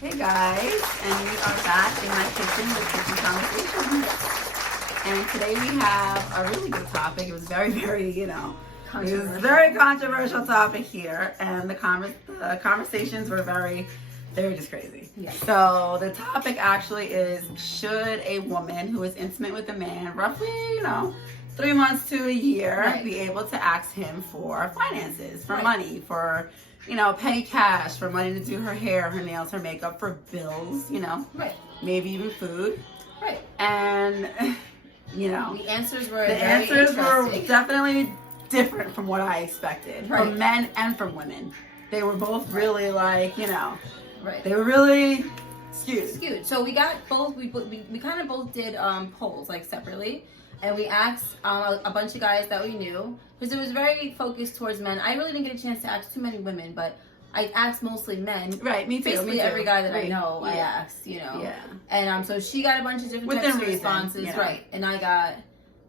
Hey guys, and we are back in my kitchen with Kitchen Conversations. And today we have a really good topic. It was very, it was a very controversial topic here, and the conversations were they were just crazy. Yeah. So the topic actually is: should a woman who is intimate with a man, roughly, 3 months to a year, Right. be able to ask him for finances, for Right. money, for petty cash, for money to do her hair, her nails, her makeup, for bills, Right. maybe even food. Right. And, The answers were the very answers were interesting. definitely different from what I expected, Right. from men and from women. They were both really Right. they were really skewed. Skewed. So we got both. We kind of both did polls like separately, and we asked a bunch of guys that we knew because it was very focused towards men. I really didn't get a chance to ask too many women, but I asked mostly men. Right, me too. Basically, me too. every guy that I Right. know, I Yeah. asked. Yeah. And so she got a bunch of different Within types of reason, responses, yeah. right? And I got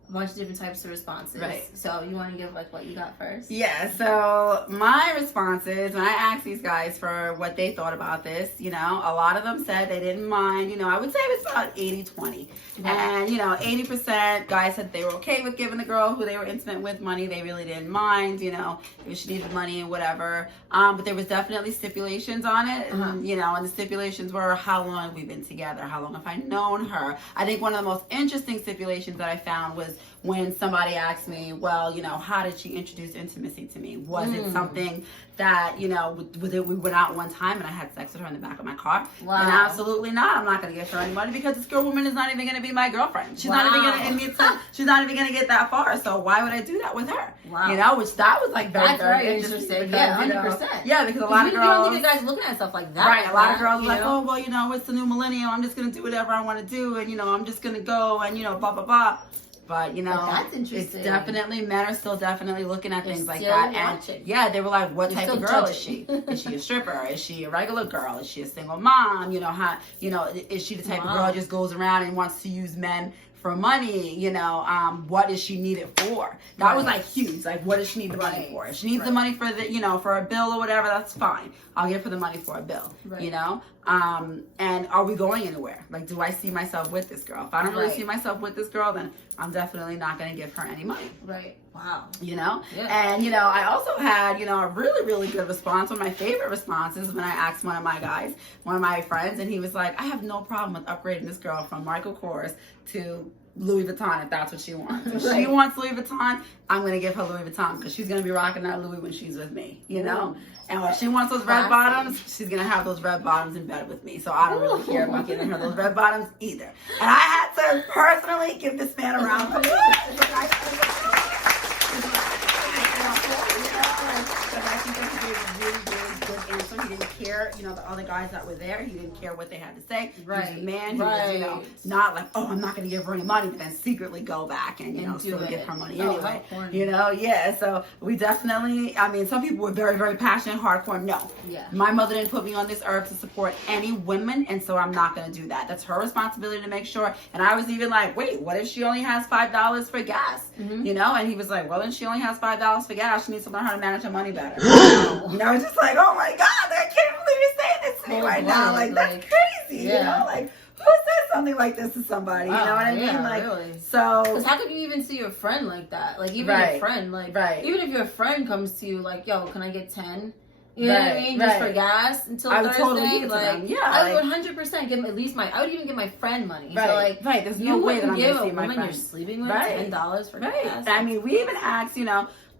a bunch of different types of responses. Right. So you want to give like what you got first? Yeah, so my responses when I asked these guys for what they thought about this, a lot of them said they didn't mind. I would say it was about 80-20. And, 80% guys said they were okay with giving the girl who they were intimate with money. They really didn't mind, if she needed money and whatever. But there was definitely stipulations on it. Uh-huh. And, and the stipulations were how long have we been together? How long have I known her? I think one of the most interesting stipulations that I found was when somebody asked me, well, how did she introduce intimacy to me? Was it something that, we went out one time and I had sex with her in the back of my car? Wow. And absolutely not. I'm not going to give her any money because this girl woman is not even going to be my girlfriend. She's not even going to she's not even going to get that far. So why would I do that with her? Wow. Which that was like That's very interesting. because, Yeah, 100%. Yeah, because a lot of You don't girls. think the guys looking at stuff like that. Right, a lot of girls are like, you know? oh, well, it's the new millennium. I'm just going to do whatever I want to do. And, I'm just going to go and, blah, blah, blah. But, that's it's interesting. definitely, men are still definitely looking at They're things like still that. watching. And, yeah, they were like, what They're type of still girl is judging. she? Is she a stripper? Is she a regular girl? Is she a single mom? Is she the type of girl Wow. who just goes around and wants to use men for money? What does she need it for? That was like huge. Like, what does she need the money Right. for? If she needs the Right. money for for a bill or whatever, that's fine. I'll give her the money for a bill, Right. And are we going anywhere? Like, do I see myself with this girl? If I don't really Right. see myself with this girl, then I'm definitely not going to give her any money. Right. Wow. Yeah. Yeah. And, I also had, a really, really good response. One of my favorite responses when I asked one of my guys, one of my friends, and he was like, I have no problem with upgrading this girl from Michael Kors to Louis Vuitton if that's what she wants. If she Right. wants Louis Vuitton, I'm going to give her Louis Vuitton because she's going to be rocking that Louis when she's with me, Ooh. And when she wants those red Classy. bottoms, she's going to have those red bottoms in bed with me. So I don't really care about giving her those red bottoms either. And I had to personally give this man a round of applause. I think that he gave a really, really good answer. He didn't care, the other guys that were there. He didn't care what they had to say. Right. He was a man. He Right. was, not like, oh, I'm not going to give her any money, but then secretly go back and, And still do give it. her money Oh, anyway. how corny. Yeah. So we definitely, some people were very, very passionate, hardcore. No. Yeah. My mother didn't put me on this earth to support any women, and so I'm not going to do that. That's her responsibility to make sure. And I was even like, wait, what if she only has $5 for gas? Mhm. And he was like, well, then she only has $5 for gas. She needs to learn how to manage her money better. I was just like, oh my God, I can't believe you're saying this to me right now. Like, that's crazy. Yeah. Like, who says something like this to somebody? Wow, You know what I mean? yeah, Like, really. so. Because how could you even see your friend like that? Like, even Right. your friend, like, Right. even if your friend comes to you, like, yo, can I get 10? You know what I Right, mean? Just right. for gas until I would Thursday. totally give it to like, them. Yeah, I would like- 100% give them at least I would even give my friend money. Right, So, like, right. There's you no way that wouldn't I'm give going to a see my woman you're friend. sleeping with Right. $10 for Right. gas. I mean, we even asked,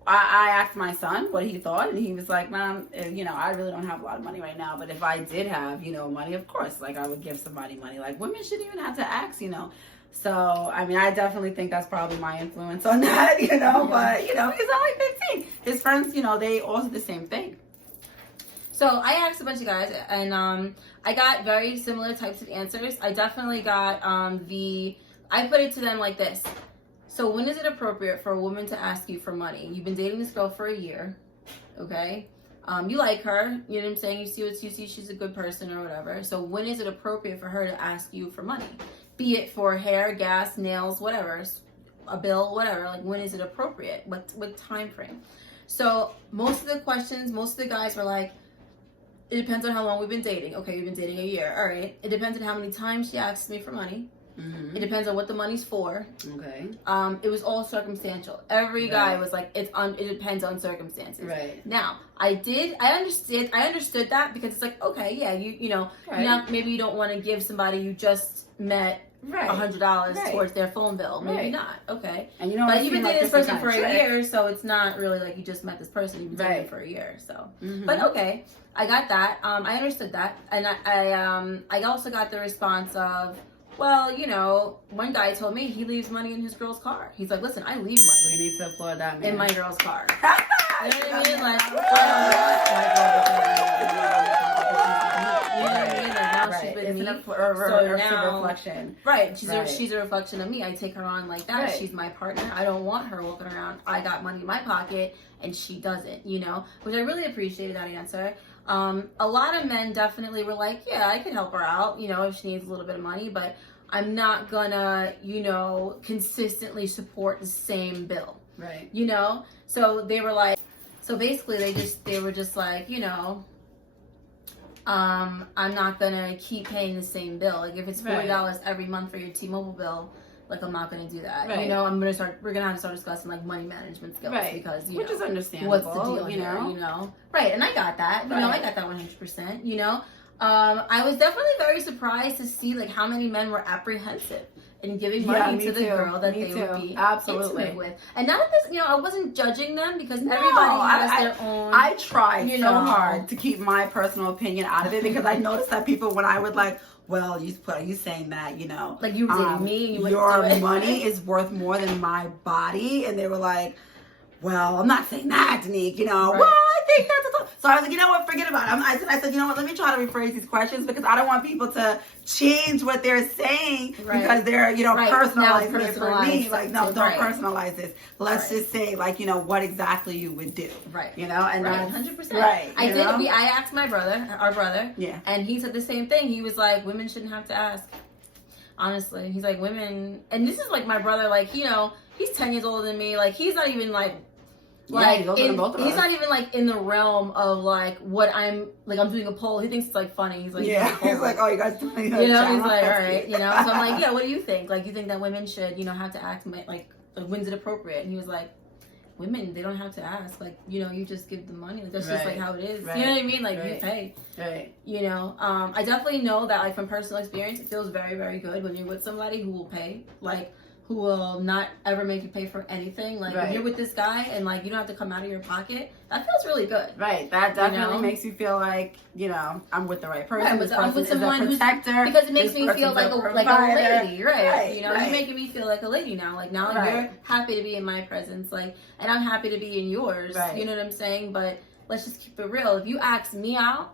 I asked my son what he thought, and he was like, Mom, I really don't have a lot of money right now, but if I did have, money, of course, like, I would give somebody money. Like, women shouldn't even have to ask, So, I mean, I definitely think that's probably my influence on that, but, he's only 15. His friends, they all did the same thing. So I asked a bunch of guys, and I got very similar types of answers. I definitely got I put it to them like this. So when is it appropriate for a woman to ask you for money? You've been dating this girl for a year, okay? You like her, you know what I'm saying? You see she's a good person or whatever. So when is it appropriate for her to ask you for money? Be it for hair, gas, nails, whatever, a bill, whatever. Like, when is it appropriate? What time frame? So most of the questions, most of the guys were like, it depends on how long we've been dating. Okay, we've been dating a year. All right. It depends on how many times she asks me for money. It depends on what the money's for. Okay. It was all circumstantial. Every guy was like, it depends on circumstances. Right. Now, I understood that because it's like, okay, yeah, you know, maybe you don't want to give somebody you just met $100 towards their phone bill. Maybe not. Okay. And you know, but you've been dating this person for a year, so it's not really like you just met this person. You've been dating for a year, so. But okay, I got that. I understood that, and I also got the response of, well, you know, one guy told me he leaves money in his girl's car. He's like, listen, I leave money. We need to applaud that man. In my girl's car. You know what I mean? Like, you know what I mean? Like, now she's with me. It's a reflection. Right. She's a reflection of me. I take her on like that. Right. She's my partner. I don't want her walking around. I got money in my pocket and she doesn't, you know? Which I really appreciated that answer. A lot of men definitely were like, yeah, I could help her out, you know, if she needs a little bit of money, but I'm not gonna, you know, consistently support the same bill. Right. You know? So they were like, so basically they were just like, you know, I'm not gonna keep paying the same bill. Like if it's $40 every month for your T-Mobile bill, like I'm not gonna do that. Right. You know, we're gonna have to start discussing like money management skills because which is understandable. What's the deal you know? here, you know? Right, and I got that. You know, I got that 100%, you know? I was definitely very surprised to see like how many men were apprehensive in giving money to the girl that they would be intimate with. And not this, you know, I wasn't judging them because everybody has their own. I tried so hard to keep my personal opinion out of it because I noticed that people, when I would like, well, are you saying that, you know, like you were dating me and you your money is worth more than my body? And they were like, well, I'm not saying that, Danique, you know, well, I think that's a... So I was like, you know what, forget about it. I said, you know what, let me try to rephrase these questions because I don't want people to change what they're saying because they're, you know, personalizing it for me. Like, no, don't personalize this. Let's just say, like, you know, what exactly you would do. Right. You know, and that's 100%. Right. I asked our brother, yeah, and he said the same thing. He was like, women shouldn't have to ask. Honestly, he's like, women, and this is like my brother, like, you know, he's 10 years older than me. Like, he's not even like he's not even like in the realm of like what I'm doing a poll. He thinks it's like funny. He's like, he's like, oh, you guys, you know, he's like, all right, you know. So I'm like, yeah, what do you think? Like, you think that women should, you know, have to act like when's it appropriate? And he was like, women, they don't have to ask. Like, you know, you just give the money. Like, that's just like how it is. You know what I mean? Like, you pay. Right. You know, I definitely know that like from personal experience, it feels very, very good when you're with somebody who will pay. Like, who will not ever make you pay for anything. Like, if you're with this guy and, like, you don't have to come out of your pocket, that feels really good. Right. That definitely makes you feel like, you know, I'm with the right person. Right, I'm with someone who's protector. Because it makes me feel like a lady, right? You know, you're making me feel like a lady now. Like, now you're happy to be in my presence. Like, and I'm happy to be in yours. You know what I'm saying? But let's just keep it real. If you ask me out,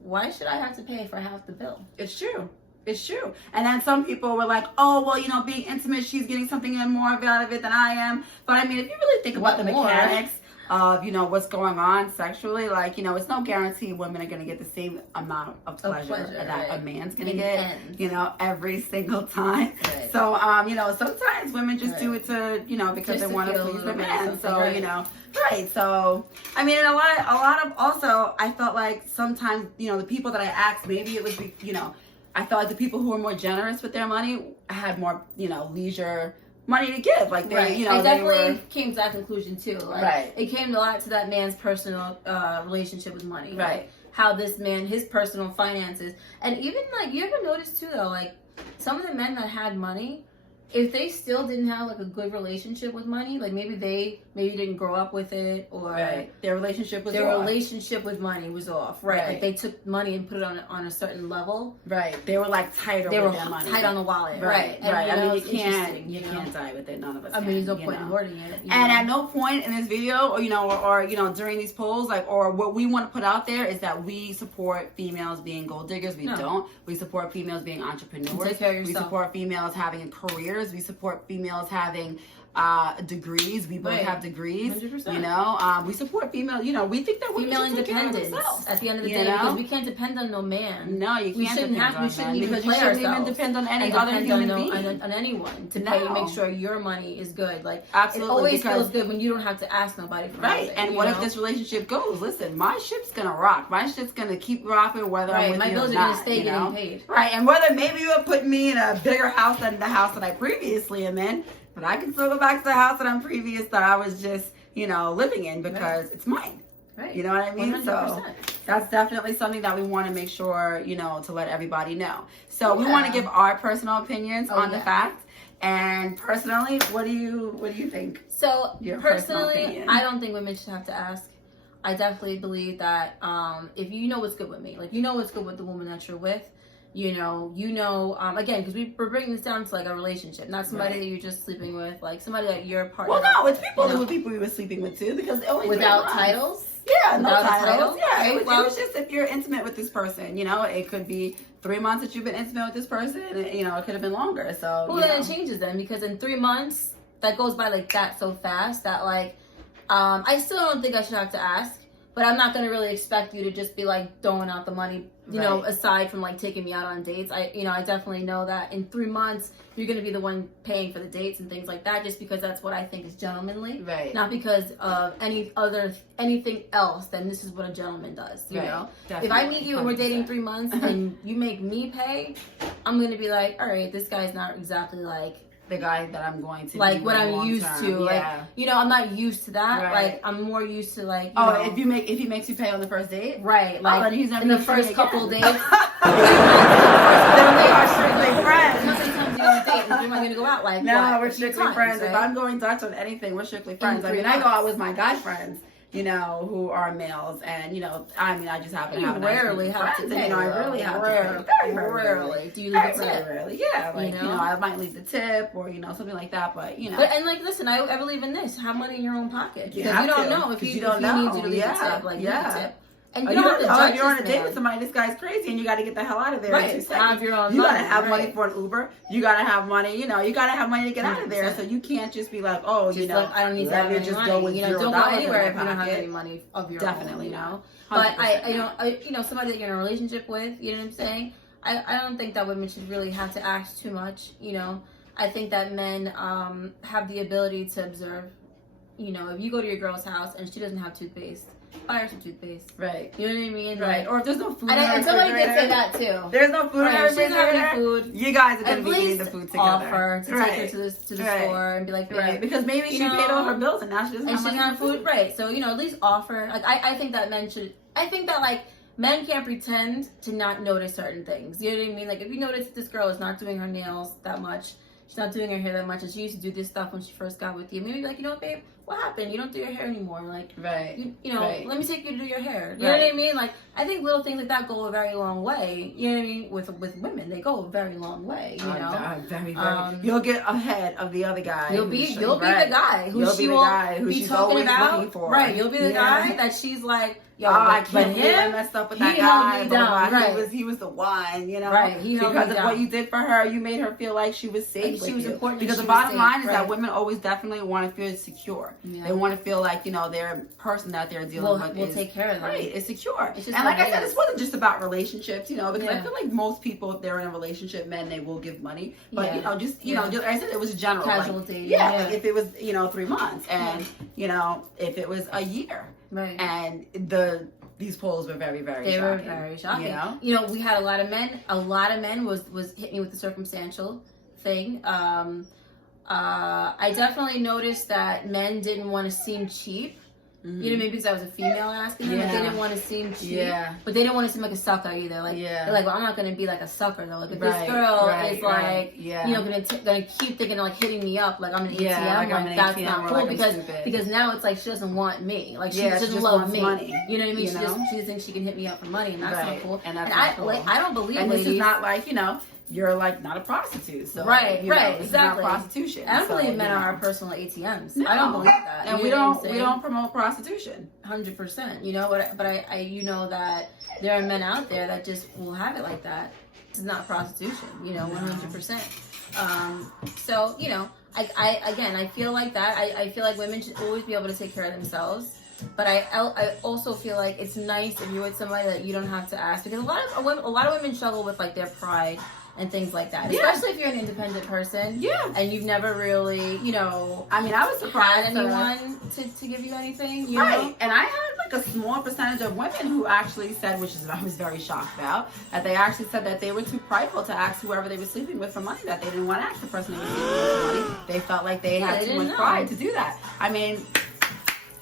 why should I have to pay for half the bill? It's true. It's true. And then some people were like, oh, well, you know, being intimate, she's getting something more out of it than I am. But I mean, if you really think about the mechanics of, you know, what's going on sexually, like, you know, it's no guarantee women are going to get the same amount of pleasure that a man's going to get, you know, every single time. Right. So, you know, sometimes women just do it to, you know, because they want to please their man. So, you know. Right. So, I mean, a lot of also, I felt like sometimes, you know, the people that I asked, maybe it was, you know, I felt like the people who were more generous with their money had more, you know, leisure money to give. Like, they, you know, I definitely came to that conclusion too. Like, it came a lot to that man's personal relationship with money. Right. How this man, his personal finances. And even, like, you ever notice too, though, like, some of the men that had money, if they still didn't have like a good relationship with money, like maybe didn't grow up with it, or their relationship with money was off. Like they took money and put it on a certain level. They were like tighter with their money. Tight on the wallet. And, I mean, you can't die with it. None of us. I mean, there's no point in hoarding it. And at no point in this video, or you know, during these polls, like, or what we want to put out there is that we support females being gold diggers. We don't. We support females being entrepreneurs. Take care of yourself. We support females having careers. We support females having degrees. We both Right. have degrees. 100%. You know, we support female. You know, we think that women Female should take care of independence themselves. at the end of the You day, know? because we can't depend on no man. No, you can't. We shouldn't depend have. on We shouldn't men, even because you play shouldn't even ourselves depend on any and other depend human on, being. on anyone to No. pay, make sure your money is good. Like Absolutely, it always because- feels good when you don't have to ask nobody for Right, nothing, and you what know? if this relationship goes? Listen, my ship's gonna rock. My ship's gonna keep rocking whether I'm Right, with my you bills or are not. gonna stay you know? getting paid. Right, and whether maybe you would put me in a bigger house than the house that I previously am in, but I can still go back to the house that I was just, you know, living in because it's mine. Right. You know what I mean? 100%. So that's definitely something that we want to make sure, you know, to let everybody know. So we want to Yeah. give our personal opinions on the yeah. fact. And personally, what do you think? So Your personal personally, opinion. I don't think women should have to ask. I definitely believe that if you know what's good with me, like you know what's good with the woman that you're with, you know, again, because we're bringing this down to like a relationship, not somebody Right. that you're just sleeping with, like somebody that you're part Well, of. no, it's people you know, who people we were sleeping with too, because it only without runs. titles. Yeah, no Without a titles. title? Yeah, Okay, it well- was just if you're intimate with this person, you know, it could be 3 months that you've been intimate with this person, and, you know, it could have been longer. So, Well, you then know. it changes then because in 3 months that goes by like that so fast that like I still don't think I should have to ask, but I'm not gonna really expect you to just be like throwing out the money, you know, Right. aside from like taking me out on dates. I definitely know that in 3 months you're gonna be the one paying for the dates and things like that, just because that's what I think is gentlemanly, Right. not because of anything else. Then this is what a gentleman does, you Right. know. If I Definitely. meet you and we're dating 100%. 3 months and you make me pay, I'm gonna be like, all right, this guy's not exactly like the guy that I'm going to like be what with I'm long used term. to. Like, Yeah. you know, I'm not used to that. Right. Like, I'm more used to like, you Oh, know, if he makes you pay on the first date, right, oh, like then he's never in the gonna pay first again. couple days. Then we are strictly friends. How many times are you gonna date? And am I gonna go out? Like, No, what? we're A few strictly times, friends. right? If I'm going Dutch on anything, we're strictly friends. I 3 mean, I go months. out with my guy friends, you know, who are males, and you know, I mean, I just happen to You have a nice rarely group of have to friends, pay. and, you know, I though. really have Rare- to pay. Very rarely. Do you leave Very, a very tip? rarely. Yeah, like You you know, know? I might leave the tip or you know something like that, but you know. But and like, listen, I believe in this. Have money in your own pocket You because have you don't to, know if 'cause you, you don't if you need know. to leave Yeah, a tip, like yeah. leave a tip. And Oh, you don't have to judge if you're on a this date man. with somebody, this guy's crazy, and you got to get the hell out of there. Right, in 2 have seconds. your own You got to money, have money right. for an Uber. You got to have money. You know, you got to have money to get out of there. 100%. So you can't just be like, oh, you Just know, like, I don't need to let have me any just money. go with You know, $0 don't go in anywhere my if you don't have pocket. any money of your Definitely own, you not. know. But 100% you know, somebody that you're in a relationship with, you know what I'm saying? I don't think that women should really have to ask too much, you know. I think that men have the ability to observe. You know, if you go to your girl's house and she doesn't have toothpaste, buy her some toothpaste. Right. You know what I mean? Right. Like, Or if there's no food and, in the and somebody did say refrigerator, that too. there's no food in the Right, if she doesn't have refrigerator, any food, you guys are going at to be eating least the food together. offer to take her to the Right. store and be like, Right. babe, Because maybe you she paid all know, her bills and now she doesn't and have she money doesn't for have food, right? So you know, at least offer. Like I think that men should. I think that like men can't pretend to not notice certain things. You know what I mean? Like if you notice this girl is not doing her nails that much, she's not doing her hair that much, and she used to do this stuff when she first got with you. Maybe be like, you know what, babe, what happened? You don't do your hair anymore. Like, Right. you know, Right. let me take you to do your hair. You Right. know what I mean? Like, I think little things like that go a very long way. You know what I mean? With women, they go a very long way. You know, Very, very. Um, You'll get ahead of the other guy. you'll be who's- the right. guy who You'll she be the will guy who be she's talking always about. looking for. Right, you'll be the Yeah. guy that she's like, yo, Oh, I but can't believe I him, messed up with he that held guy. me blah, blah, down, blah. right. He was the one, you know. Right, he held because me of what down. you did for her, you made her feel like she was safe. Like she with was you. important, Because she the was bottom safe, line is that right. women always definitely want to feel secure. Yeah. They want to feel like you know their person that they're dealing with we'll is take care of them. right. It's secure. It's just And like what I it said, is. this wasn't just about relationships, you know. Because I Yeah. feel like most people, if they're in a relationship, men they will give money. But Yeah. you know, just you Yeah. know, just, I said it was general. Casualty, Like, yeah, yeah. like if it was 3 months, and you know, if it was a year, Right. and these polls were very, very They shocking. were very shocking. You know? We had a lot of men. A lot of men was hit me with the circumstantial thing. I definitely noticed that men didn't want to seem cheap. Mm-hmm. You know, maybe because I was a female asking them, like, they Yeah. didn't want to seem cheap. Yeah. But they didn't want to seem like a sucker either. Like, Yeah. they're like, well, I'm not going to be like a sucker though. Like, if Right, this girl right, is right. like, Yeah. you know, gonna keep thinking like hitting me up, like I'm an ATM, Yeah, like I'm like an that's ATM not or cool like I'm because stupid. now it's like she doesn't want me. Like she Yeah, she doesn't just love wants me. money, You know what I mean? you she know? just thinks she can hit me up for money, and that's Right, not cool. and that's I not cool. like I don't believe And this ladies. is not like you're like not a prostitute, so Right, you know, right, this exactly. is not prostitution. I don't so, believe men you know. are our personal ATMs. No. I don't believe that. And You we know what I'm don't saying? promote prostitution. 100%. You know, but I you know that there are men out there that just will have it like that. It's not prostitution. You know, 100%. So you know, I feel like that. I feel like women should always be able to take care of themselves. But I also feel like it's nice if you're with somebody that you don't have to ask, because a lot of women struggle with like their pride and things like that. Yeah. Especially if you're an independent person. Yeah. And you've never really, I mean, I was surprised had anyone to give you anything, you right. know? And I had like a small percentage of women who actually said, which is I was very shocked about, that they actually said that they were too prideful to ask whoever they were sleeping with for money, that they didn't want to ask the person they were sleeping with for money. They felt like they had too much pride to do that. I mean,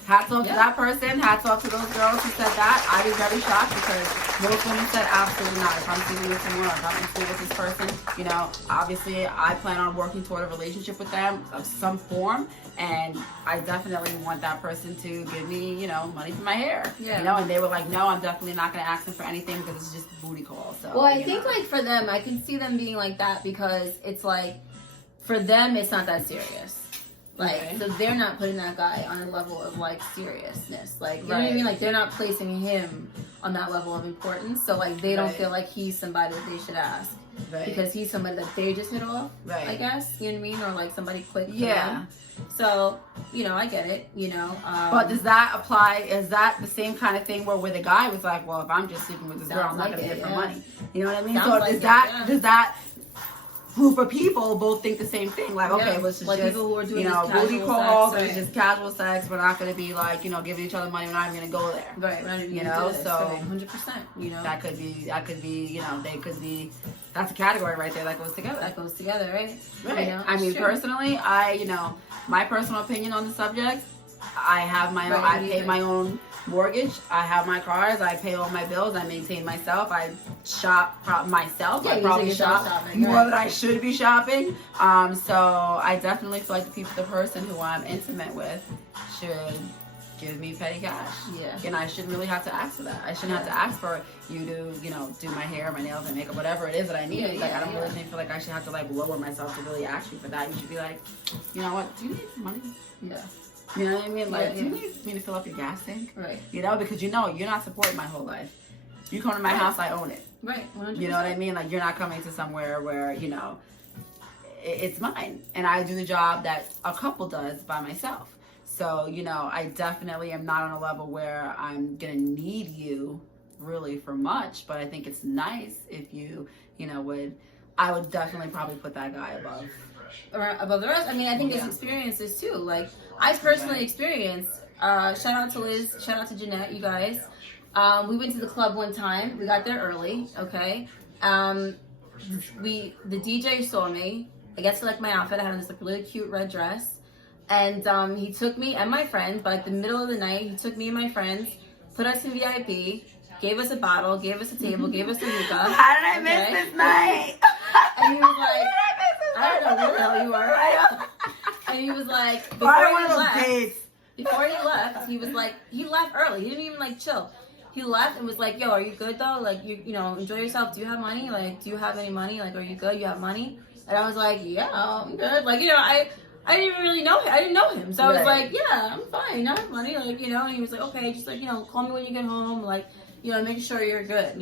hats off to that person. Hats off to those girls who said that. I was very shocked because most women said absolutely not. If I'm sleeping with someone, or if I'm in school with this person, obviously I plan on working toward a relationship with them of some form, and I definitely want that person to give me, money for my hair. Yeah. And they were like, no, I'm definitely not going to ask them for anything because it's just a booty call. So. Well, I think like for them, I can see them being like that because it's like, for them, it's not that serious. Like, so they're not putting that guy on a level of, like, seriousness. Like, you know what I mean? Like, they're not placing him on that level of importance. So, like, they don't feel like he's somebody that they should ask. Right. Because he's somebody that they just hit off, I guess. You know what I mean? Or, like, somebody clicked for them. So, I get it, but does that apply? Is that the same kind of thing where the guy was like, well, if I'm just sleeping with this girl, I'm not going to get her money. You know what I mean? Sounds So like does that group of people both think the same thing? Like, okay, let's just, people who are doing booty calls, it's just casual sex. We're not going to be like, giving each other money. We're not even going to go there. Right, so 100%, that could be, they could be, that's a category right there that goes together. That goes together, right? Right. I mean, personally, my personal opinion on the subject, I have my own, I pay my own mortgage, I have my cars, I pay all my bills, I maintain myself, I shop myself. I probably shop more than I should be shopping. So I definitely feel like the person who I'm intimate with should give me petty cash. Yeah. And I shouldn't really have to ask for that. I shouldn't have to ask for you to, do my hair, my nails, and makeup, whatever it is that I need. I don't really feel like I should have to lower myself to really ask you for that. You should be like, you know what, do you need money? Yeah. You know what I mean? Do you need me to fill up your gas tank? Right. Because you're not supporting my whole life. You come to my house, I own it. Right. 100%. You know what I mean? You're not coming to somewhere where, it's mine. And I do the job that a couple does by myself. So, I definitely am not on a level where I'm going to need you really for much. But I think it's nice if you, I would definitely probably put that guy above the rest. I mean, I think there's experiences too. Like, I personally experienced, shout out to Liz, shout out to Jeanette, you guys. We went to the club one time. We got there early, okay? The DJ saw me. I guess he liked my outfit. I had this really cute red dress. And he took me and my friends, by the middle of the night, he took me and my friends, put us in VIP, gave us a bottle, gave us a table, gave us a hookah. How did I miss this night? And he was like, I don't know where the hell you were. And he was like, before he left, he was like, he left early. He didn't even chill. He left and was like, yo, are you good though? Like, you enjoy yourself. Do you have money? Like, do you have any money? Like, are you good? You have money? And I was like, yeah, I'm good. Like, I didn't even really know him. I didn't know him. So I was like, yeah, I'm fine. I have money. Like, and he was like, okay, just call me when you get home. Like, make sure you're good,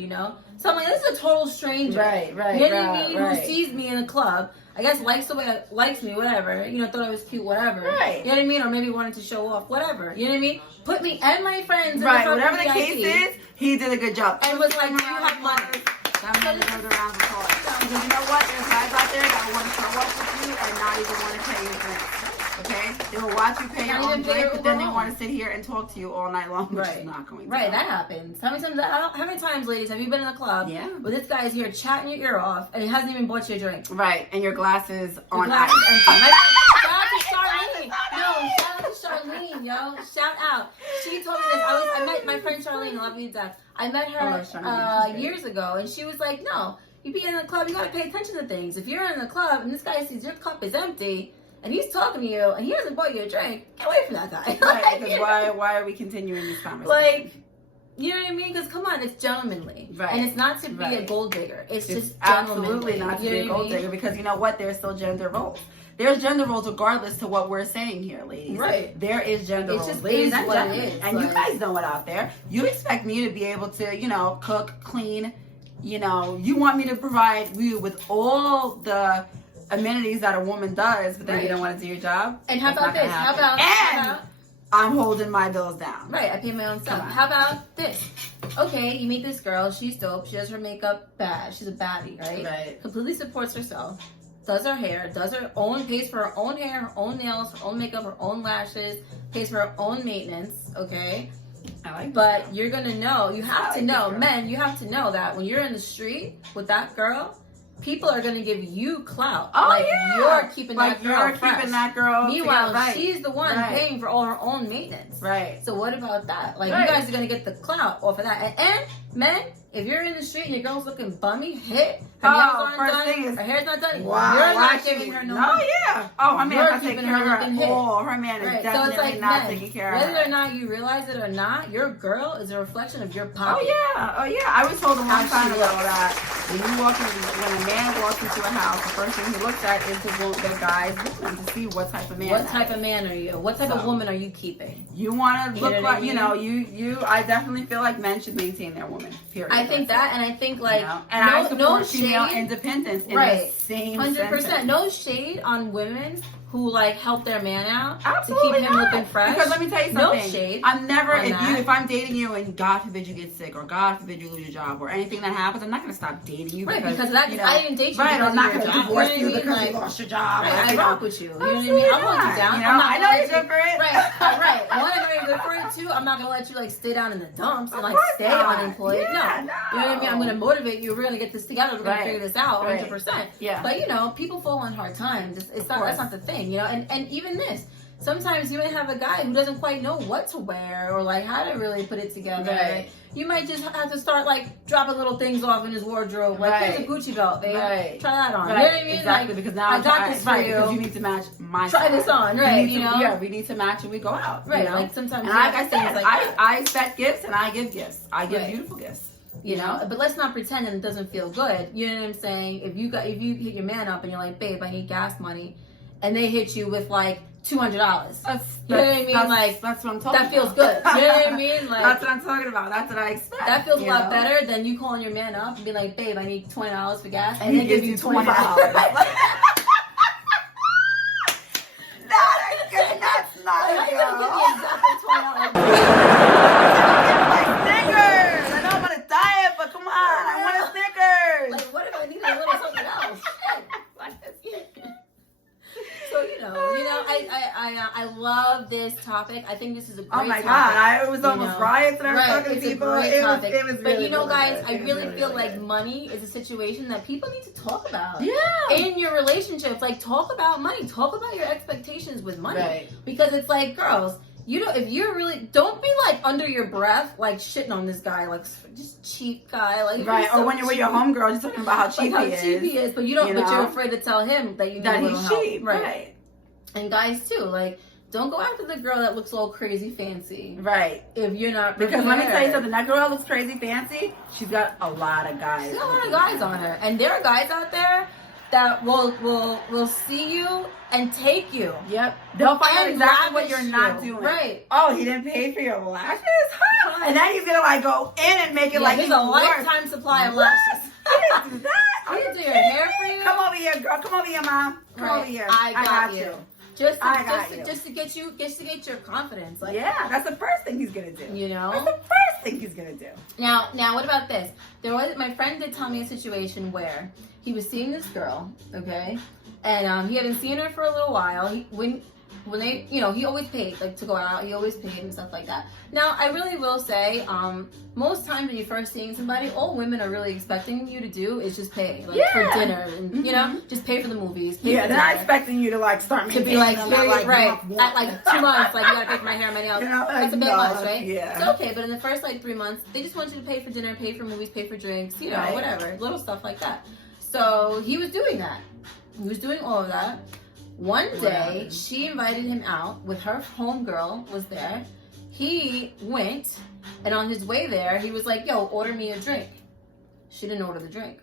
So I'm like, this is a total stranger. Right. You know what I mean? Who sees me in a club, I guess likes me, whatever. Thought I was cute, whatever. Right. You know what I mean? Or maybe wanted to show off, whatever. You know what I mean? Put me and my friends in the whatever the case is, he did a good job. And was like, do you have money? Because you know what? There's guys out there that want to show up with you and not even want to pay you drinks. Okay? They will watch you pay your own drink, but then they want to sit here and talk to you all night long, which is not going to Right, that happens. How many times, ladies, have you been in a club where this guy is here chatting your ear off and he hasn't even bought you a drink? Right, and your glasses on ice. empty. Shout out to Charlene. No, shout out to Charlene, yo. Shout out. She told me this. I met my friend Charlene, love you to death. I met her years ago, and she was like, no, you be in the club, you got to pay attention to things. If you're in the club and this guy sees your cup is empty, and he's talking to you, and he hasn't bought you a drink, get away from that guy. Right, because why are we continuing this conversation? Like, you know what I mean? Because come on, it's gentlemanly. Right. And it's not to be a gold digger. It's just absolutely not to be a gold digger, because you know what? There's still gender roles. There's gender roles regardless to what we're saying here, ladies. Right. There is gender roles. Just ladies and what gentlemen. it is. And you guys know it out there. You expect me to be able to, cook, clean. You want me to provide you with all the amenities that a woman does, but then you don't want to do your job. And how That's about not gonna this? How happen. about I'm holding my bills down. right? I pay my own stuff. How about this? Okay, you meet this girl. She's dope. She does her makeup bad. She's a baddie, right? Right. Completely supports herself. Does her hair. Does her own. Pays for her own hair, her own nails, her own makeup, her own lashes. Pays for her own maintenance. Okay. I like But you're gonna know. You have I to like know, this girl. men. You have to know that when you're in the street with that girl, people are gonna give you clout. Oh, like yeah. you're keeping like that girl you're fresh. keeping that girl. Meanwhile, together. Right. she's the one Right. paying for all her own maintenance. Right. So what about that? Like Right. you guys are gonna get the clout off of that. And men, if you're in the street and your girl's looking bummy, hit her nails aren't first done, thing is, her hair's not done. wow, you're why not she- giving her no No, money. yeah. Oh, her man You're has to take keeping care her of looking her. hit. Oh, her man is Right. So definitely it's like not men, taking care of whether her. or not you realize it or not, your girl is a reflection of your pocket. Oh yeah. I was told a long How time she ago looks. that when a man walks into a house, the first thing he looks at is the guy's woman to see what type of man. What that type is. of man are you? What type of So- woman are you keeping? You want to You look know what I like, you mean? know, I definitely feel like men should maintain their woman. Period. I think that, and I think like You know? And I no support female shade. independence in Right. the same 100%. sentence. No shade on women who like help their man out Absolutely to keep him not. looking fresh. Because let me tell you No something. shade I'm never on that. if I'm dating you and God forbid you get sick or God forbid you lose your job or anything that happens, I'm not gonna stop dating you. Right, because of that, you know, I didn't date you right, because I'm not of your gonna job. divorce You you know what I because mean? you lost your job. Right, or, I you know. rock with you. You know what I mean? Absolutely I'll hold you not. down. You know, I'm not I gonna know let you're good for it. Right, right. One, I know you're good for it too. I'm not gonna let you like stay down in the dumps and Of like course stay not. unemployed. Yeah, no. You know what I mean? I'm gonna motivate you. We're gonna get this together. We're gonna Right. figure this out Right. 100%. Yeah. But you know, people fall on hard times. It's not. That's not the thing. You know, and even this. Sometimes you might have a guy who doesn't quite know what to wear or like how to really put it together. Right. You might just have to start like dropping little things off in his wardrobe. Like here's a Right. Gucci belt, babe. Right. Try that on. Right. You know what I mean? Exactly, Like, because now I I'm got trying- this for right, you. because you need to match my Try style. this on, You right? need You to- know? Yeah, we need to match when we go out. Right. You know? Like sometimes. And you like have I said, things like that. I expect gifts and I give gifts. I give Right. beautiful gifts. You know, but let's not pretend that it doesn't feel good. You know what I'm saying? If you hit your man up and you're like, babe, I need gas money, and they hit you with like $200. You know what I mean? Like that's what I'm talking that feels about. good. You know what I mean? Like That's what I'm talking about. That's what I expect. that feels a you lot know? better than you calling your man up and be like, babe, I need $20 for gas, And he gives you $20. That's not Like, a he's gonna give deal. me exactly $20. Like Snickers. I know I'm on a diet, but come on, I want a Snickers. Like, what if I needed a little something else? So I love this topic. I think this is a great Oh my topic. God, I was almost know. riots and I was Right, talking to it's a people. great It topic. was But really, you know, really guys, good. I It was really feel like good. money is a situation that people need to talk about. Yeah. In your relationships, like talk about money, talk about your expectations with money, Right. because it's like, girls, if you're really, don't be like under your breath, like shitting on this guy, like just cheap guy, like Right, he's so or when you're with your cheap. homegirl, just talking about how cheap, Like how he, cheap is, he is, but you don't. you But you're know? afraid to tell him that you need that a little he's help. cheap, right? And guys too, like don't go after the girl that looks all crazy fancy Right. if you're not Because let me tell you prepared. something, that girl looks crazy fancy. She's got a lot of guys. There's a lot of guys on her, and there are guys out there that will see you and take you. Yep. They'll find out And exactly what lavish you're not you. doing. Right. Oh, he didn't pay for your lashes? Huh? And then he's gonna like go in and make it like there's even a worse. lifetime supply of What? lashes. I didn't do that. I Are didn't you do your kidding hair for me? you. Come over here, girl. Come over here, mom. Come over here. I got you. you. Just I got you. to get your confidence. Like, Yeah, that's the first thing he's gonna do. you know. That's the first thing he's gonna do. Now, what about this? My friend did tell me a situation where he was seeing this girl, okay, and he hadn't seen her for a little while. When they, he always paid, like to go out. He always paid and stuff like that. Now, I really will say, most times when you're first seeing somebody, all women are really expecting you to do is just pay, like for Yeah. dinner, and just pay for the movies. Pay Yeah, for they're not dinner. expecting you to like start To be maintaining like, them here, at, like, right, month one. at like 2 months, like you gotta pay for my hair, my nails. You know, like, That's a bit no, much, right? yeah. It's okay, but in the first like 3 months, they just want you to pay for dinner, pay for movies, pay for drinks, Right. whatever, little stuff like that. So he was doing that. He was doing all of that. One day, she invited him out with her homegirl was there. He went, and on his way there, he was like, "Yo, order me a drink." She didn't order the drink.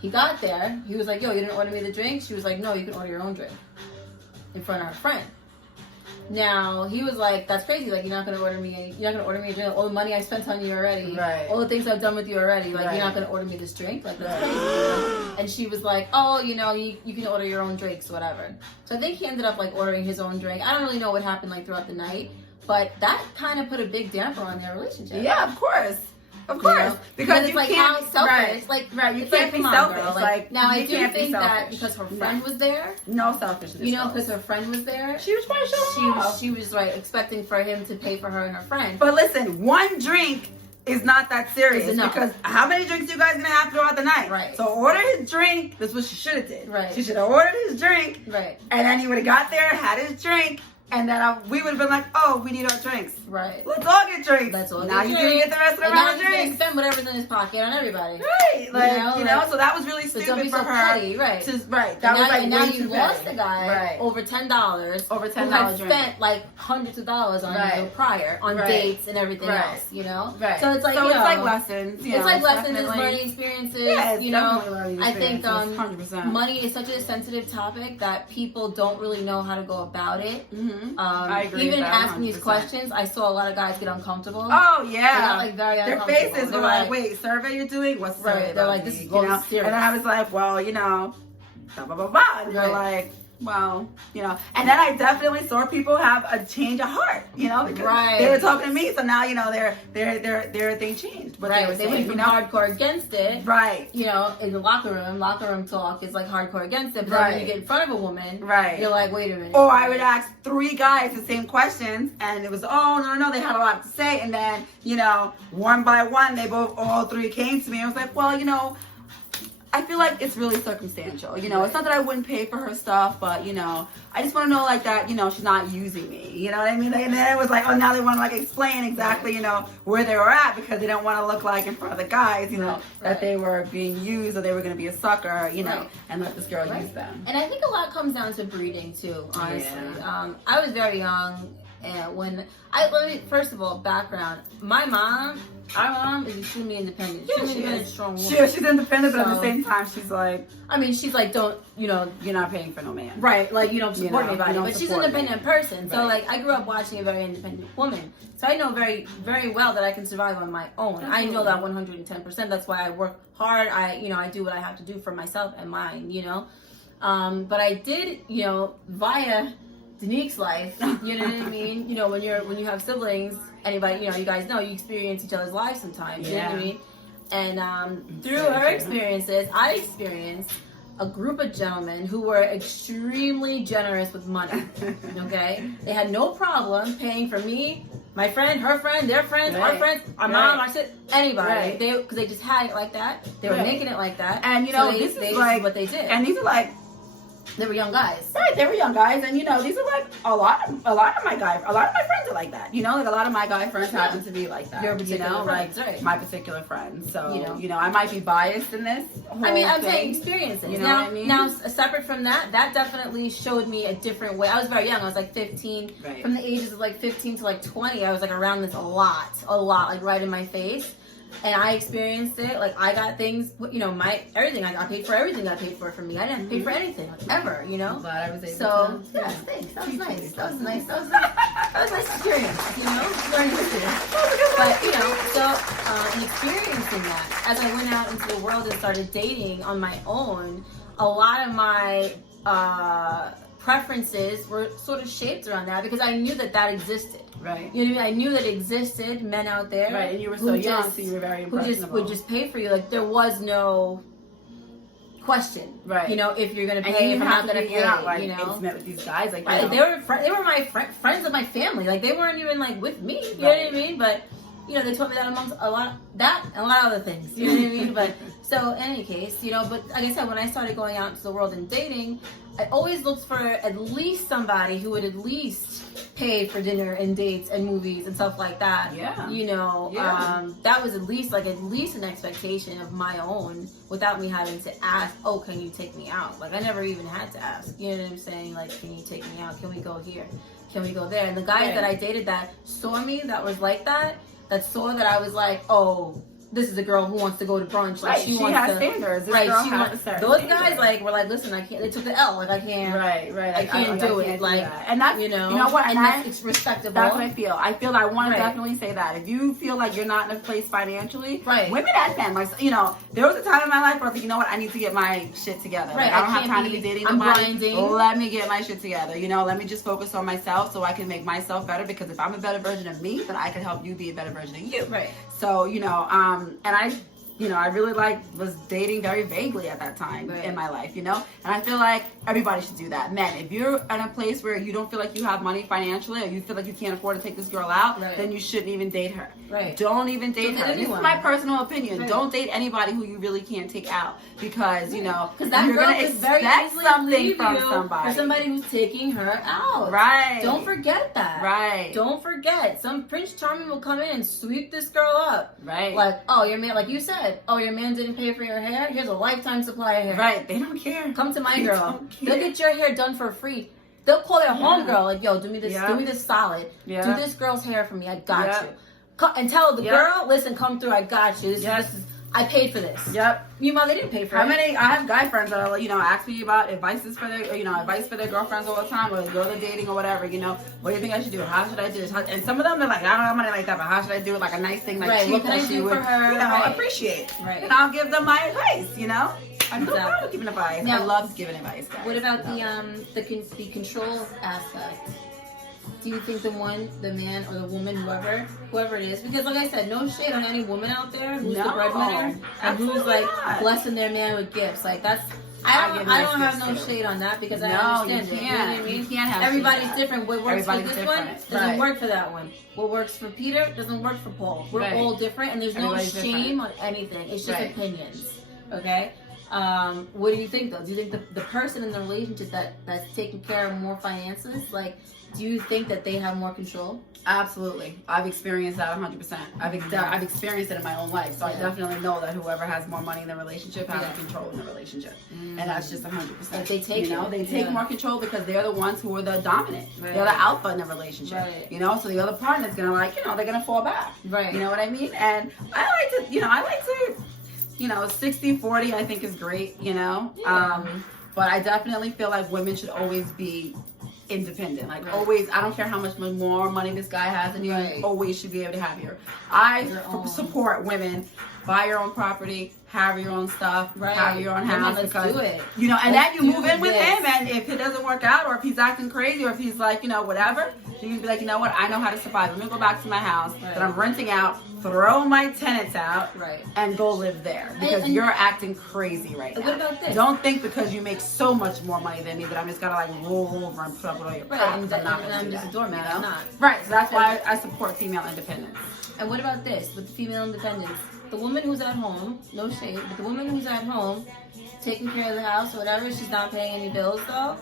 He got there. He was like, "Yo, you didn't order me the drink?" She was like, "No, you can order your own drink." In front of her friend. Now he was like, "That's crazy. Like, you're not gonna order me a drink. All the money I spent on you already, Right. all the things I've done with you already. Like, Right. you're not gonna order me this drink. Like, that's Right. crazy." You know? And she was like, "Oh, you can order your own drinks, whatever." So I think he ended up like ordering his own drink. I don't really know what happened like throughout the night, but that kind of put a big damper on their relationship. Yeah, of course. Of You course. know? Because it's you like can't, how selfish. right. Like, Right, you it's can't like, be come on, selfish. girl. Like, now I you do can't be think that selfish. because her No. friend was there. No selfishness. You know, though. because her friend was there. she was probably showing She was right expecting for him to pay for her and her friend. But listen, one drink is not that serious Is enough. because how many drinks you guys gonna have throughout the night? Right. So order his drink. That's what she should have did. Right. She should have ordered his drink, Right. and then he would have got there, had his drink, and then we would have been like, oh, we need our drinks. Right. Let's all get drinks. Let's all now get he's drinks. gonna get the rest of the And now round he's gonna drinks. spend whatever's in his pocket on everybody. Right. Like, you know, like, so that was really So don't stupid be for so her. petty, right? Right. That and was now, like and now way you too lost petty. the guy Right. over $10. Over who $10 had drink. spent like hundreds of dollars on Right. you prior on Right. dates and everything Right. else. You know. Right. So it's like so you it's know, like lessons. You it's know, like lessons, it's definitely- learning experiences. Yeah, it's you know, definitely learning I think experiences, 100%. money is such a sensitive topic that people don't really know how to go about it. Mhm. I agree Even with that asking these 100%. questions, I saw a lot of guys get uncomfortable. Oh They yeah, got, like, very their uncomfortable. faces They're were like, like- "Wait, survey you're doing? What's the Right, survey?" they're about like, me?" "This is You going know? serious. And I was like, "Well, you know, blah blah blah blah." And they're Right. like, "Well, you know," and then I definitely saw people have a change of heart, you know, because Right. they were talking to me, so now you know their thing changed. What Right, they were they saying, went you from know, hardcore against it. right, You know, in the locker room talk is like hardcore against it. But then when you Right. get in front of a woman, right. you're like, wait a minute. Or I would ask 3 guys the same questions, and it was, oh, no, they had a lot to say. And then, you know, one by one, all 3 came to me. I was like, well, you know, I feel like it's really circumstantial. You know, it's not that I wouldn't pay for her stuff, but, you know, I just want to know, like, that, you know, she's not using me. You know what I mean? And then it was like, oh, now they want to, like, explain exactly, you know, where they were at because they don't want to look like in front of the guys, you know, Right. that they were being used or they were going to be a sucker, you know, Right. and let this girl Right. use them. And I think a lot comes down to breeding too, honestly. Yeah. I was very young and first of all, background. Our mom is extremely independent. Yeah, She's she independent, is. strong woman. She's independent, but at the So- same time, she's like, I mean, she's like, don't, you know, you're not paying for no man. right, like, you don't support You know, me about you it. don't But she's an support me. independent person. So, Right. like, I grew up watching a very independent woman. So I know very, very well that I can survive on my own. I know that 110%. That's why I work hard. I do what I have to do for myself and mine, you know. But I did, you know, via Danique's life, you know what I mean? You know, when you have siblings, anybody, you know, you guys know you experience each other's lives sometimes. You know what I Yeah. mean? And through Very her true. experiences, I experienced a group of gentlemen who were extremely generous with money. Okay, they had no problem paying for me, my friend, her friend, their friends, our Right. friends, our mom, Right. our sister, anybody. Right. Because they just had it like that. They were Right. making it like that. And, you know, so this is this like- what they did. And these are like, They were young guys. right, they were young guys, and you know, these are like a lot of my friends are like that. You know, like a lot of my guy friends happen to be like that. Your you particular know, friends, like right. my particular friends. So You know. I might be biased in this. I mean, whole I'm saying thing. experiences. You know now, what I mean? now, separate from that, that definitely showed me a different way. I was very young. I was like 15. Right. From the ages of like 15 to like 20, I was like around this a lot, like right in my face. And I experienced it. Like I got things, you know, everything. I paid for everything. I paid for me. I didn't pay for anything like, ever, you know. I'm glad I was able So to. yeah, thanks. That was nice. That was nice. That was a nice experience, you know, learning history. But you know, so in experiencing that, as I went out into the world and started dating on my own, a lot of my preferences were sort of shaped around that because I knew that existed. Right. You know, I knew that existed men out there, Right, and you were who so young, just- so you were very who just impressionable. would just pay for you. Like there was no question, Right. You know, if you're gonna and pay, you if I'm have not to gonna be, pay, you're not like you know. intimate with these guys, like Right, you know. they were my friends of my family. Like they weren't even like with me. You know Right. what I mean? But you know, they taught me that amongst a lot of other things. You know what I mean? But so in any case, you know, but like I said, when I started going out into the world and dating, I always looked for at least somebody who would at least pay for dinner and dates and movies and stuff like that. Yeah. You know, Yeah. that was at least an expectation of my own without me having to ask, oh, can you take me out? Like I never even had to ask. You know what I'm saying? Like, can you take me out? Can we go here? Can we go there? And the guys Right. that I dated that saw me, that was like that saw that I was like, oh, this is a girl who wants to go to brunch. Like, Right, she wants has to, standards. This right, girl she has wants, a certain those standard. guys like were like, listen, I can't. They took the L. Like, I can't. Right. I can't do it. Like, that. And that's you know what, and and it's respectable. that's what I feel. I feel I want Right. to definitely say that if you feel like you're not in a place financially, Right. women and men, like, you know, there was a time in my life where I think, you know what, I need to get my shit together. Right, Like, I don't I have can't time to be- be dating I'm nobody. grinding. Let me get my shit together. You know, let me just focus on myself so I can make myself better. Because if I'm a better version of me, then I can help you be a better version of you. Right. So, you know, and I really was dating very vaguely at that time Right. in my life, you know? And I feel like everybody should do that. Men, if you're in a place where you don't feel like you have money financially or you feel like you can't afford to take this girl out, Right. then you shouldn't even date her. Right. Don't even date Don't her. date This is anyone. my personal opinion. Right. Don't date anybody who you really can't take out because, you know, Because that you're girl going to could very expect easily something leave from you somebody. for somebody who's taking her out. Right. Don't forget that. Right. Don't forget. Some Prince Charming will come in and sweep this girl up. Right. Like, oh, your man, like you said, oh, your man didn't pay for your hair. Here's a lifetime supply of hair. Right. They don't care. Come to my They girl. don't care. They'll get your hair done for free. They'll call their homegirl, like, yo, do me this, Yeah. do me this solid. Yeah. Do this girl's hair for me. I got Yeah. you. And tell the Yeah. girl, listen, come through. I got you. Yes. This is, I paid for this. Yep. Meanwhile, they didn't pay for How it. many? I have guy friends that are, you know, ask me about advices for their, advice for their girlfriends all the time, or the girl they're dating or whatever. You know, what do you think I should do? How should I do this? And some of them are like, I don't have money like that, but how should I do it? Like a nice thing, like Right, cheap what can that I she do would, for her? you know, Right. appreciate. Right. And I'll give them my advice. You know, I'm no Exactly. problem with giving advice. Now- I love giving advice, guys. What about Love it. the control aspect? Do you think the man or the woman, whoever it is, because like I said, no shade on any woman out there who's the No, breadwinner and absolutely who's like not. blessing their man with gifts. Like that's I I give don't nice have no gifts, too. shade on that because I No, understand you it. You know can't. what I mean? You can't have Everybody's that. different. What works Everybody's for this one different. doesn't Right. work for that one. What works for Peter doesn't work for Paul. We're Right. all different, and there's no Everybody's shame on anything. It's just Right. opinions. Okay. What do you think though? Do you think the person in the relationship that's taking care of more finances, like, do you think that they have more control? Absolutely. I've experienced that 100%. I've experienced it in my own life. So I Yeah. definitely know that whoever has more money in the relationship has Yeah. control in the relationship. And that's just 100%. Like, they take you know, it. they take Yeah. more control because they're the ones who are the dominant. Right. They're the alpha in the relationship. Right. You know, so the other partner's going to they're going to fall back. Right. You know what I mean? And I like to, 60-40 I think is great, you know? Yeah. But I definitely feel like women should always be independent. Like, Right. always, I don't care how much more money this guy has than you, Right. always should be able to have I Your own. support women. Buy your own property, have your own stuff, Right. have your own Come house. on, let's because, do it. you know, and Let's then you do move in with this. him, and if it doesn't work out, or if he's acting crazy, or if he's like, whatever, you can be like, you know what, I know how to survive. Let me go back to my house Right. that I'm renting out, throw my tenants out, Right. and go live there because And- you're acting crazy right now. What about this? Don't think because you make so much more money than me that I'm just gonna roll over and put up with all your Right, crap. and 'cause I'm not and gonna I'm do just that, a doormat, you know? I'm not. Right, so that's why I support female independence. And what about this with the female independence? The woman who's at home, no shade, but the woman who's at home, taking care of the house or whatever, she's not paying any bills though.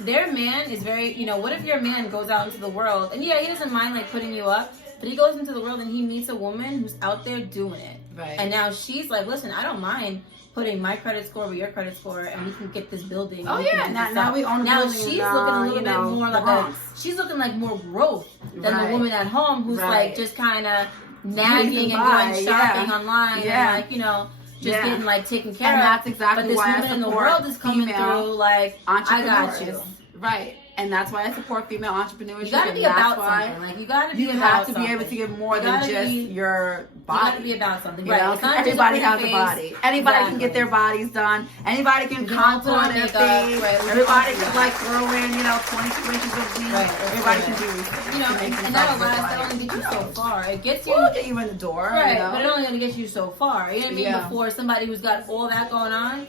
Their man is very, what if your man goes out into the world and he doesn't mind putting you up, but he goes into the world and he meets a woman who's out there doing it. Right. And now she's like, listen, I don't mind putting my credit score with your credit score and we can get this building. Oh, We can yeah, get now- this now up. we own a Now building she's in, looking a little bit more the like Bronx. she's looking like more growth than Right. the woman at home who's Right. just kind of nagging and by, going yeah. shopping online Yeah. and just Yeah. getting taken care And of. that's exactly but this why I woman in the support world is coming female through I got entrepreneurs. you. Right. And that's why I support female entrepreneurship. You gotta and be that's about why something. Like you gotta be you about have to something. be able to give more You than gotta just be- your You body. gotta be about something. You Right. know, It's not 'cause just everybody a pretty has a face. body. Anybody can Exactly. get their bodies done. Anybody can You can all put contour on their makeup, face. right, we can Everybody all do can that. throw in, 22 inches of jeans. Right, Everybody right. can do these things. You know, to make and themselves that'll look last. like- That only gets you so far. It gets you. We'll get you in the door. Right, You know? but it only gonna get you so far. You know what I mean? Yeah. Before somebody who's got all that going on,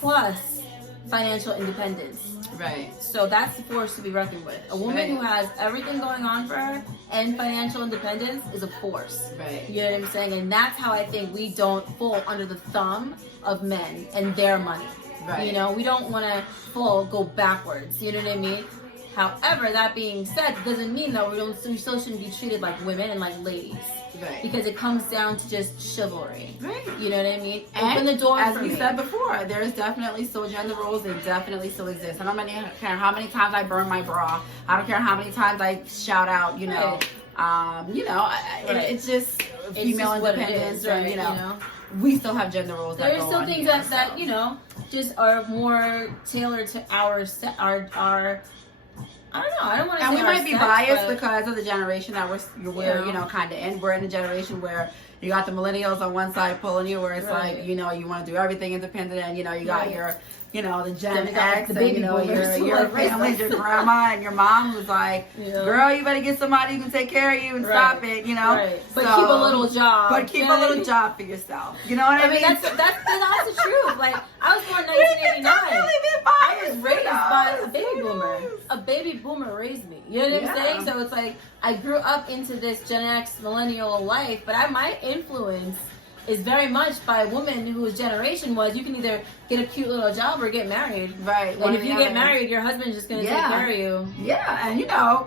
plus financial independence. Right. So that's the force to be reckoned with. A woman Right. who has everything going on for her and financial independence is a force. Right. You know what I'm saying? And that's how I think we don't fall under the thumb of men and their money. Right. We don't want to go backwards. You know what I mean? However, that being said, doesn't mean that we still shouldn't be treated like women and like ladies. Right. Because it comes down to just chivalry. Right. You know what I mean? And Open the door as for we me. said before, there's definitely still gender roles. They definitely still exist. I don't care how many times I burn my bra. I don't care how many times I shout out. Right. Right. Right. It's just female just what it independence, is, and right, you know, we still have gender roles. There that are go still on things here, that you know just are more tailored to our I don't know. I don't want to. And say we our might be sex, biased but, because of the generation that we're you know, kind of in. We're in a generation where you got the millennials on one side pulling you, where it's Right. like, you know, you want to do everything independent, and you know, you got Right. your, you know, the Gen Then we got, X, the and baby you know, boomers who your like raise family, us. your grandma and your mom was like, Yeah. girl, you better get somebody who can take care of you and Right. stop it, you know. Right. But So- keep a little job. But keep you a know what I little mean? job for yourself. You know what I I mean, mean? that's the truth. Like, I was born in We can 1989. definitely be I biased. was raised by a Who baby knows? boomer. A baby boomer raised me. You know what Yeah. I'm saying? So it's like I grew up into this Gen X millennial life, but my influence is very much by a woman whose generation was you can either get a cute little job or get married. Right. Like one if or you the get other. married, your husband's just gonna take Yeah. care of you. Yeah, and you know,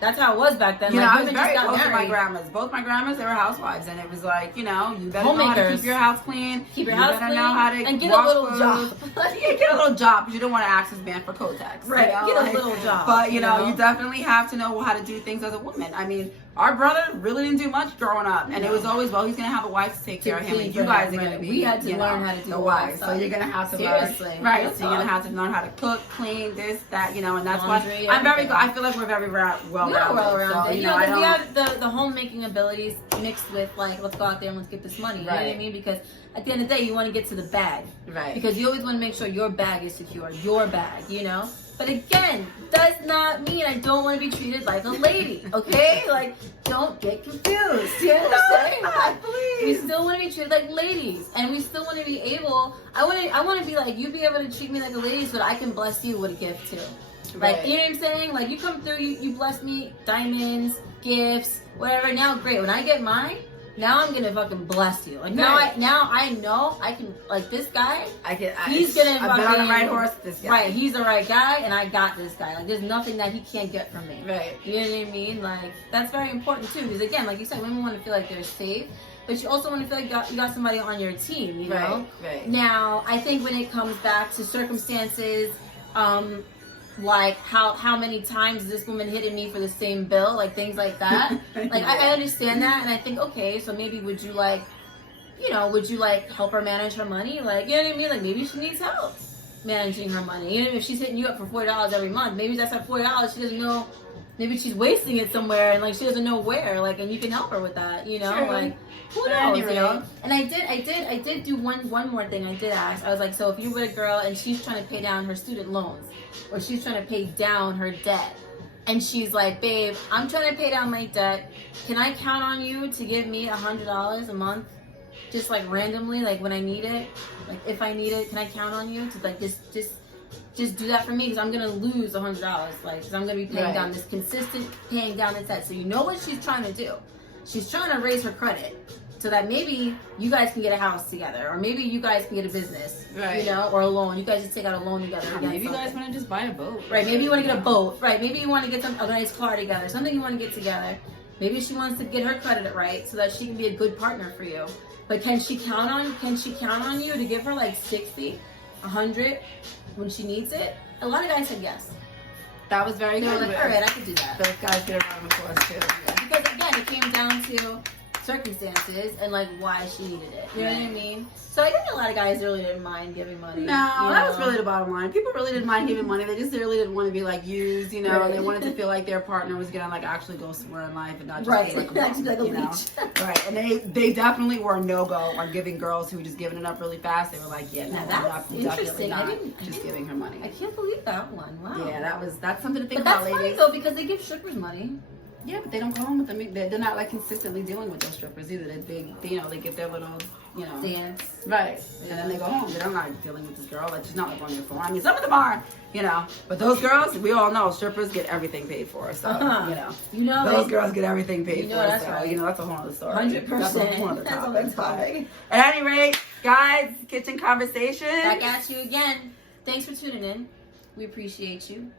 That's how it was back then. you know, Like I was women just very got close to my married. grandmas. Both my grandmas, they were housewives, and it was like, you know, you better know how to Homemakers. keep your house clean. Keep your you house better clean know how to and get a wash little clothes. job. Yeah, get a little job because you don't want to ask this man for Kotex. Right, You know? get a like, little job. But you know, you definitely have to know how to do things as a woman. I mean, our brother really didn't do much growing up, and it was always, well, he's gonna have a wife to take care of him, and you guys are gonna be. We had to you learn know, how to do the all wives. that So you're stuff. gonna have to Seriously. learn, right? Real So you're gonna talk. have to learn how to cook, clean, this, that, you know, and that's Laundry, why I'm very. everything. I feel like we're very well We are rounded. well around So, it. you You know, know, I because we don't. have the homemaking abilities mixed with like, let's go out there and let's get this money. You know what I Right. mean? Because at the end of the day, you want to get to the bag. Right. Because you always want to make sure your bag is secure. Your bag, you know? But again, does not mean I don't want to be treated like a lady. Okay? Like, don't get confused. You know what I'm saying? Like, we still want to be treated like ladies, and we still want to be able. I want to be like you, be able to treat me like a lady, so that I can bless you with a gift too. Like, Right. you know what I'm saying? Like, you come through, you bless me, diamonds, gifts, whatever. Now, great. When I get mine, now I'm gonna fucking bless you. Like Right. now I know I can. Like this guy, he's I've gonna been on the fucking- right horse. This guy. right? He's the right guy, and I got this guy. Like, there's nothing that he can't get from me. Right. You know what I mean? Like, that's very important too, because again, like you said, women want to feel like they're safe, but you also want to feel like you got somebody on your team. You know? Right. Now, I think when it comes back to circumstances, like how many times is this woman hitting me for the same bill, like things like that. Like I understand that, and I think okay, so maybe would you like help her manage her money? Like, you know what I mean? Like maybe she needs help managing her money. You know, if she's hitting you up for $40 every month, maybe that's that $40 she doesn't know. Maybe she's wasting it somewhere, and like she doesn't know where. Like, and you can help her with that. You know, True. like who But knows? anyway. You know. And I did do one more thing. I did ask. I was like, so if you were a girl and she's trying to pay down her student loans, or she's trying to pay down her debt, and she's like, babe, I'm trying to pay down my debt. Can I count on you to give me $100 a month, just like randomly, like when I need it, like if I need it, can I count on you to like just do that for me, because I'm gonna lose $100, like, because I'm gonna be paying Right. down this consistent paying down this debt. So you know what she's trying to do? She's trying to raise her credit so that maybe you guys can get a house together, or maybe you guys can get a business, Right. you know, or a loan. You guys just take out a loan together. Or against maybe you guys something. want to just buy a boat. Right, maybe you want to get a boat. Right, maybe you want to get a nice car together. Something you want to get together. Maybe she wants to get her credit right so that she can be a good partner for you. But can she count on you to give her like 60, 100 when she needs it? A lot of guys said yes. That was very They were good. like, all right, I could do that. Those guys get a round of applause too. Because again, it came down to circumstances and like why she needed it. You know what I mean? So I think a lot of guys really didn't mind giving money. No, that was really the bottom line. People really didn't mind giving money. They just really didn't want to be like used, you know. Right. They wanted to feel like their partner was gonna like actually go somewhere in life and not just Right, be like a not bum, just like a you know? leech. Right, and they definitely were a no go on giving girls who were just giving it up really fast. They were like, yeah, no, Now I'm that's definitely interesting. not I didn't- just giving her money. I can't believe that one. Wow. Yeah, that's something to think But that's about, funny ladies. though, because they give strippers money. Yeah, but they don't go home with them. They're not like consistently dealing with those strippers either. They get their little, you know, Dance. right, and then they go home. They're not dealing with this girl. Like, she's not like on your phone. I mean, some of them are, you know, but those girls, we all know, strippers get everything paid for. So You know, those girls get everything paid You know for. that's so right. that's a whole other story. 100%. That's a whole other That's a topic. whole topic. But at any rate, guys, kitchen conversation. Back at you again. Thanks for tuning in. We appreciate you.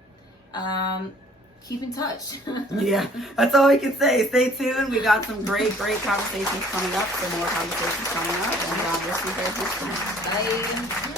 Keep in touch. Yeah, that's all we can say. Stay tuned. We got some great conversations coming up. Some more conversations coming up. And we'll see you guys next time. Bye.